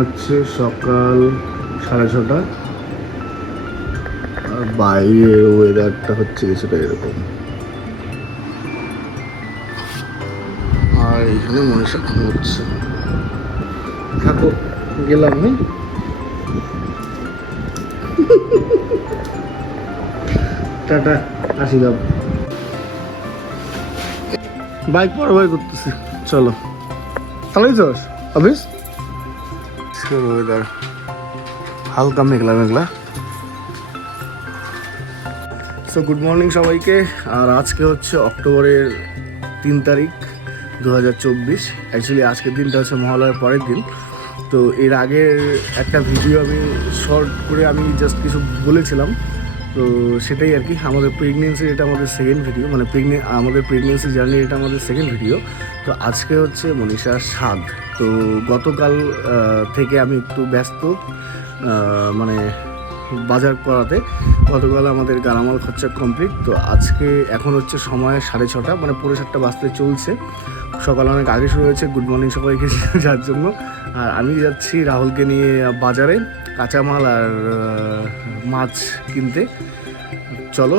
হচ্ছে সকাল 6:30 আর বাইরের ওয়েদারটা হচ্ছে কিছুটা এরকম। আর এখানে মনীষা ঘুমোচ্ছে। থাকো, গেলাম। টাটা, আসি দাও। বাইক পরবাই করতেছি, চলো। তাহলেই তো অফিস ওয়েদার হালকা মেঘলা মেঘলা। সো গুড মর্নিং সবাইকে। আর আজকে হচ্ছে অক্টোবরের 3 তারিখ 2024। অ্যাকচুয়ালি আজকের দিনটা হচ্ছে মহালয়ার পরের দিন। তো এর আগের একটা ভিডিও আমি শর্ট করে আমি জাস্ট কিছু বলেছিলাম, তো সেটাই আর কি। আমাদের প্রেগনেন্সি, এটা আমাদের সেকেন্ড ভিডিও, মানে আমাদের প্রেগনেন্সি জার্নি, এটা আমাদের সেকেন্ড ভিডিও। তো আজকে হচ্ছে মনীষার স্বাদ। তো গতকাল থেকে আমি একটু ব্যস্ত, মানে বাজার করাতে। গতকাল আমাদের গালামাল খরচা কমপ্লিট। তো আজকে এখন হচ্ছে সময় 6:30, মানে 7:30 বাজতে চলছে। সকাল অনেক আগে শুরু হয়েছে। গুড মর্নিং সবাইকে যার জন্য। আর আমি যাচ্ছি রাহুলকে নিয়ে বাজারে কাঁচামাল আর মাছ কিনতে। চলো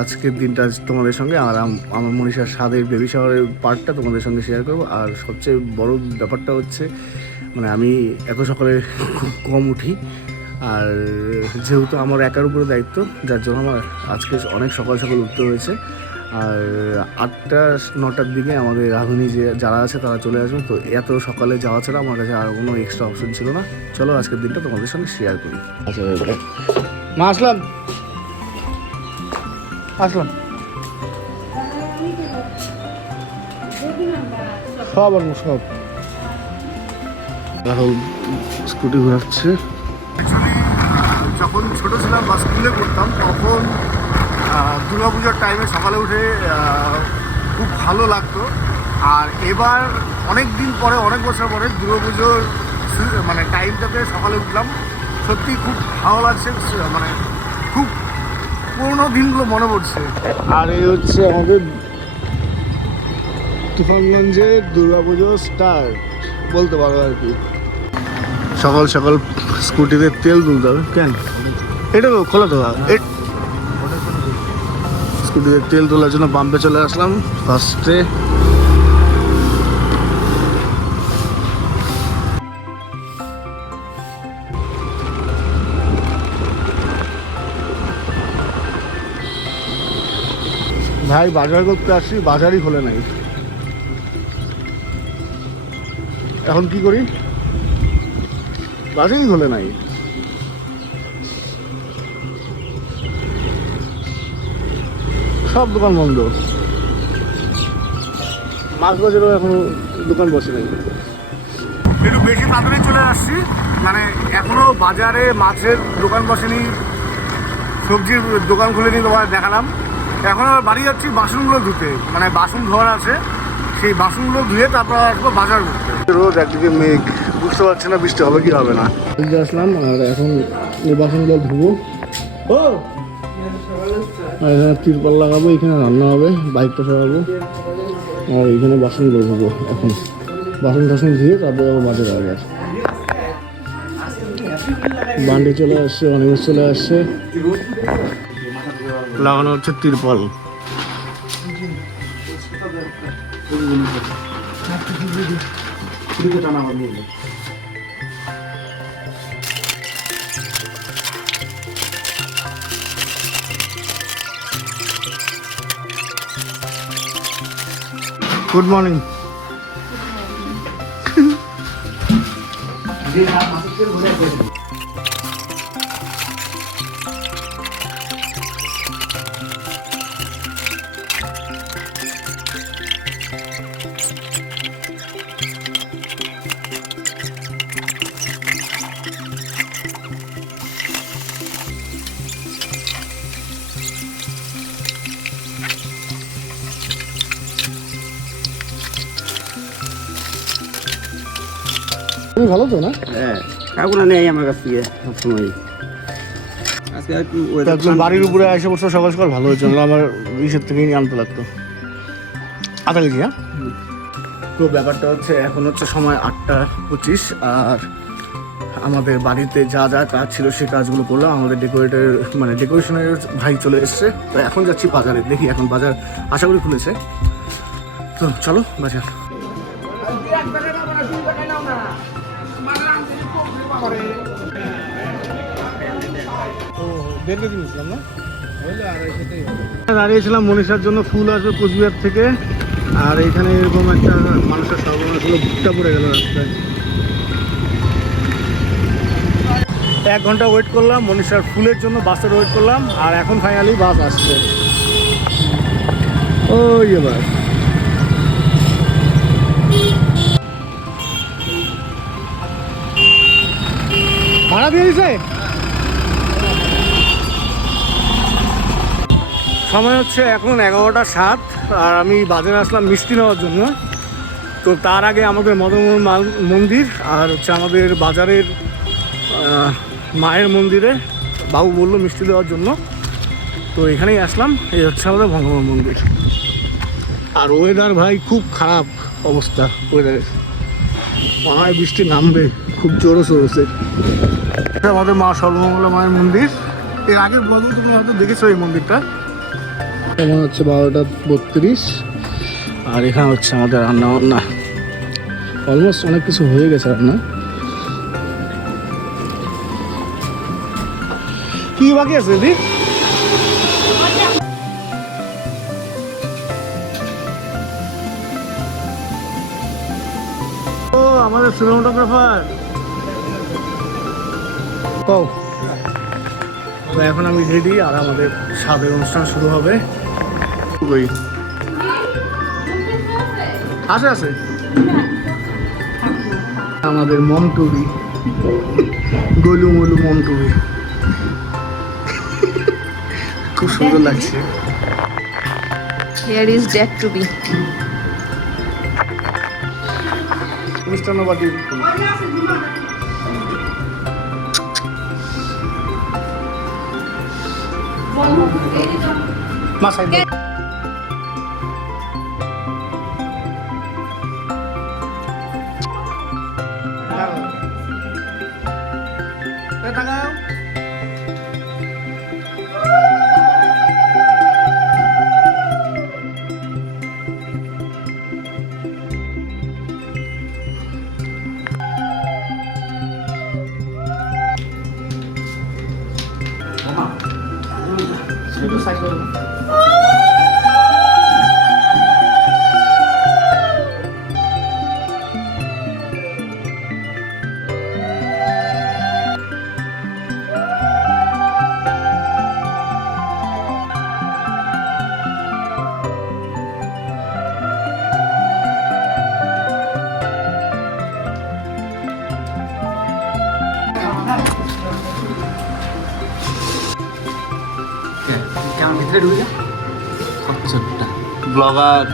আজকের দিনটা তোমাদের সঙ্গে, আর আমার মনীষার স্বাদের বেবি শাওয়ারের পার্টটা তোমাদের সঙ্গে শেয়ার করবো। আর সবচেয়ে বড় ব্যাপারটা হচ্ছে, মানে আমি এত সকালে খুব কম উঠি, আর যেহেতু আমার একার উপরে দায়িত্ব, যার জন্য আমার আজকে অনেক সকাল সকাল উঠতে হয়েছে। আর 8টা-9টার দিকে আমাদের রাঁধুনি যারা আছে তারা চলে আসবে। তো এত সকালে যাওয়া ছাড়া আমার কাছে আর কোনো এক্সট্রা অপশন ছিল না। চলো আজকের দিনটা তোমাদের সঙ্গে শেয়ার করি। আচ্ছা মা, আসলাম। সব আর সব রাহুল স্কুটি ঘোরাচ্ছে। যখন ছোটো ছিলাম বা স্কুলে করতাম, তখন দুর্গাপুজোর টাইমে সকালে উঠে খুব ভালো লাগতো। আর এবার অনেক দিন পরে, অনেক বছর পরে দুর্গাপুজোর মানে টাইমটাতে সকালে উঠলাম, সত্যি খুব ভালো লাগছে। মানে খুব পুরোনো দিনগুলো মনে পড়ছে। আর এই হচ্ছে আমাদের তুফানগঞ্জে দুর্গাপুজো স্টার্ট বলতে পারো আর কি। সকাল সকাল স্কুটিতে তেল তুলতে হবে কেন? এটা তো খোলা তো। স্কুটিতে তেল তোলার জন্য পাম্পে চলে আসলাম ফার্স্টে। ভাই বাজার করতে আসছি, বাজারই খোলে নাই। এখন কি করি? বাজারই খোলে নাই। সব দোকান বন্ধ। মাছ বাজারও এখন দোকান বসে নাই। একটু বেশি তাড়াতাড়ি চলে আসছি, মানে এখনো বাজারে মাছের দোকান বসেনি, সবজির দোকান খুলেনি। তোমার দেখালাম। এখন আবার বাড়ি যাচ্ছি বাসনগুলো ধুতে, মানে বাসন ধোয়ার আছে, সেই বাসনগুলো ধুয়ে তারপর আসবো বাজার করতে। রোদ, একদিকে মেঘ, বুঝতে পারছি না বৃষ্টি হবে কি হবে না। আসলাম আর এখন এই বাসনগুলো ধুবো। ও আর এখানে তিরপল লাগাবো, এখানে রান্না হবে, বাইকটা সরাবো, আর এইখানে বাসনগুলো ধুবো। এখন বাসন টাসন ধুয়ে তারপরে আবার বাজারে যাবে। বান্ডি চলে আসছে, অনেক চলে আসছে, লাগানো হচ্ছে তিরপল। Good morning. তুমি ভালো তো না? হ্যাঁ, কাকুনা নেই আমার কাছ থেকে সবসময়। আজকে একটু বাড়ির উপরে এসে বসে সকাল সকাল ভালো হয়েছে, আমার ইসের থেকেই নিয়ে আনতে লাগতো। আধা কেজি। হ্যাঁ, তো ব্যাপারটা হচ্ছে এখন হচ্ছে সময় 8টা 25, আর আমাদের বাড়িতে যা যা কাজ ছিল সেই কাজগুলো করলাম। আমাদের ডেকোরেশনের ভাই চলে এসছে। তো এখন যাচ্ছি বাজারে, দেখি এখন বাজার আশা করি খুলেছে। তো চলো বাজার। দাঁড়িয়েছিলাম মনীষার জন্য ফুল আসবে কোচবিহার থেকে, আর এখানে এরকম একটা মানুষের সর্বনাশ হলো, ভুট্টা পড়ে গেল রাস্তায়। 1 ঘন্টা ওয়েট করলাম মনীষার ফুলের জন্য, বাসের ওয়েট করলাম, আর এখন ফাইনালি বাস আসছে। ওই এবার ভাড়া দিয়ে দিছে। সময় হচ্ছে এখন 11টা 7, আর আমি বাজারে আসলাম মিষ্টি নেওয়ার জন্য। তো তার আগে আমাদের মদনমোহন মন্দির আর হচ্ছে আমাদের বাজারের মায়ের মন্দিরে বাবু বললো মিষ্টি দেওয়ার জন্য, তো এখানেই আসলাম। এই হচ্ছে আমাদের মদনমোহন মন্দির। আর ওয়েদার ভাই খুব খারাপ অবস্থা ওয়েদারের, মনে হয় বৃষ্টি নামবে, খুব জোরও চলছে। আমাদের মা সর্বমঙ্গলা মায়ের মন্দির, এর আগের ব্লগে তুমি হয়তো দেখেছো এই মন্দিরটা। এখন হচ্ছে 12:32, আর এখানে হচ্ছে আমাদের রান্না বান্না অলমোস্ট অনেক কিছু হয়ে গেছে রান্না। কি বাকি আছে দিদি? ও আমাদের সিনেমাটোগ্রাফার। তো এখন আমি রেডি, আর আমাদের স্বাদের অনুষ্ঠান শুরু হবে। আছে আছে আমাদের মমটুবি, গোলু মোলু মমটুবি, খুব সুন্দর লাগছে। Here is Jack to be. মিষ্টান্ন বাটি। মা সাইড দাও। ব্লগার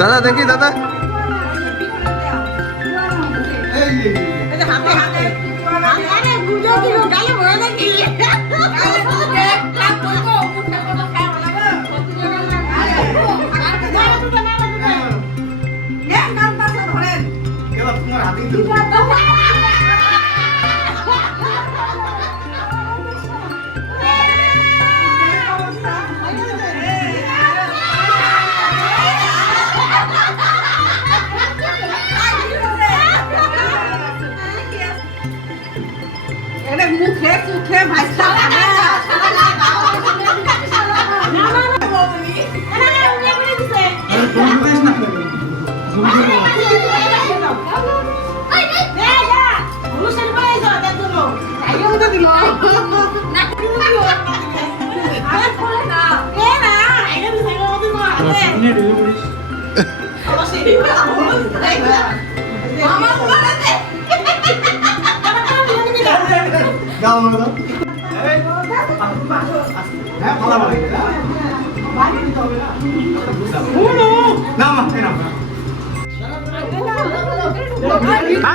দাদা দেখি দাদা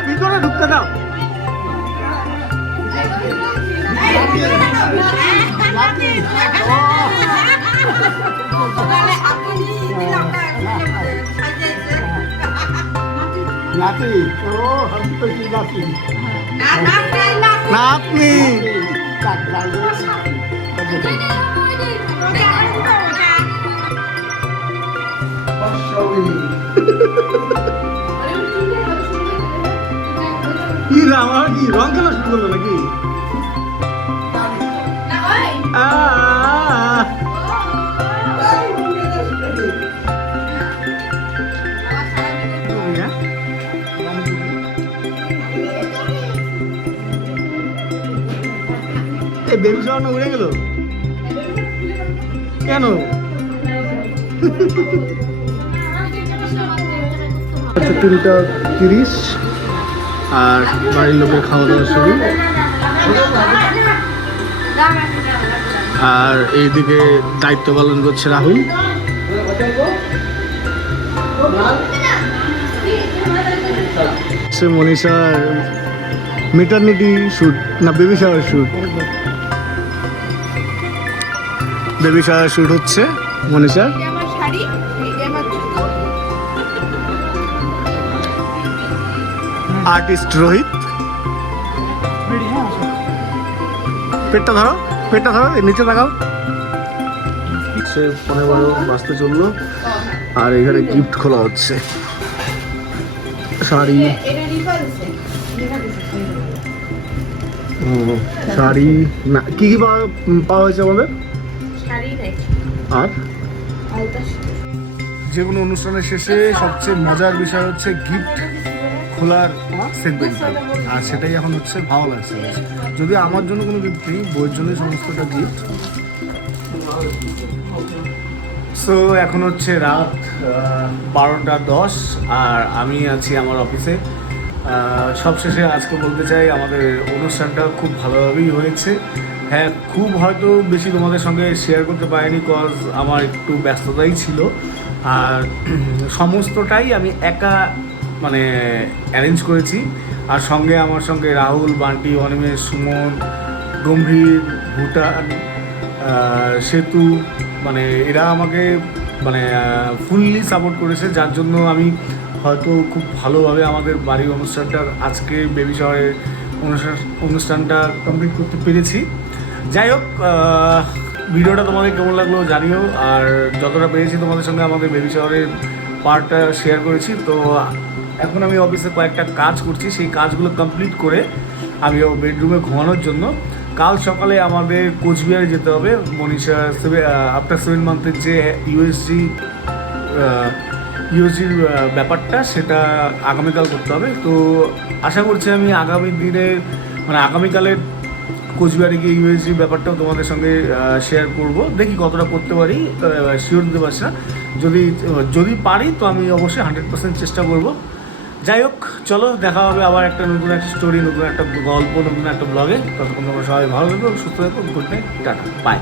ভিতরে ঢুকতে দাও। নাতি ও আমি তো কি নাতি না আপনি কি আমার কি রং খেলা শুরু করলো নাকি এই বেবি শাওয়ার উড়ে গেল কেন? হচ্ছে 3:30 আর বাড়ির লোকের খাওয়া দাওয়া শুরু। আর এইদিকে দায়িত্ব পালন করছে রাহুল। সে মনীষার মেটার্নিটি শুট না baby shower shoot, baby shower shoot হচ্ছে মনীষার। আর্টিস্ট রোহিত। পেটটা ধরো, পেটটা ধরো, নিচে তাকাও। সে 12 বাজতে চললো আর এখানে গিফট খোলা হচ্ছে। শাড়ি, শাড়ি না কি কি পাওয়া হয়েছে আমাদের? আর যে কোনো অনুষ্ঠানের শেষে সবচেয়ে মজার বিষয় হচ্ছে গিফট খোলার সেগমেন্ট, আর সেটাই এখন হচ্ছে ভালো লাগছে। যদি আমার জন্য কোনো গিফট নেই, বইয়ের জন্যই সমস্তটা গিফট। সো এখন হচ্ছে রাত 12:10 আর আমি আছি আমার অফিসে। সবশেষে আজকে বলতে চাই আমাদের অনুষ্ঠানটা খুব ভালোভাবেই হয়েছে। হ্যাঁ, খুব হয়তো বেশি তোমাদের সঙ্গে শেয়ার করতে পারিনি, কজ আমার একটু ব্যস্ততাই ছিল। আর সমস্তটাই আমি একা মানে অ্যারেঞ্জ করেছি। আর সঙ্গে আমার সঙ্গে রাহুল, বান্টি, অনিমেষ, সুমন, গম্ভীর, ভুটান, সেতু, মানে এরা আমাকে মানে ফুললি সাপোর্ট করেছে, যার জন্য আমি হয়তো খুব ভালোভাবে আমাদের বাড়ির অনুষ্ঠানটা আজকে বেবি শাওয়ারের অনুষ্ঠানটা কমপ্লিট করতে পেরেছি। যাই হোক, ভিডিওটা তোমাদের কেমন লাগলো জানিও। আর যতটা পেরেছি তোমাদের সঙ্গে আমাদের বেবি শাওয়ারের পার্টটা শেয়ার করেছি। তো এখন আমি অফিসে কয়েকটা কাজ করছি, সেই কাজগুলো কমপ্লিট করে আমি বেডরুমে ঘুমানোর জন্য। কাল সকালে আমাদের কোচবিহারে যেতে হবে। মনীষা আফটার 7 মান্থের যে ইউএসজির ব্যাপারটা, সেটা আগামীকাল করতে হবে। তো আশা করছি আমি আগামী দিনের মানে আগামীকালের কোচবিহারে গিয়ে ইউএসজির ব্যাপারটাও তোমাদের সঙ্গে শেয়ার করব। দেখি কতটা করতে পারি, শিওর দিতে পারছি না। যদি পারি তো আমি অবশ্যই 100% চেষ্টা করব। যাই হোক, চলো দেখা হবে আবার একটা নতুন একটা স্টোরি, নতুন একটা গল্প, নতুন একটা ব্লগে। ততক্ষণ তোমরা সবাই ভালো থাকো, সুস্থ থাকো। Good night, tata, by.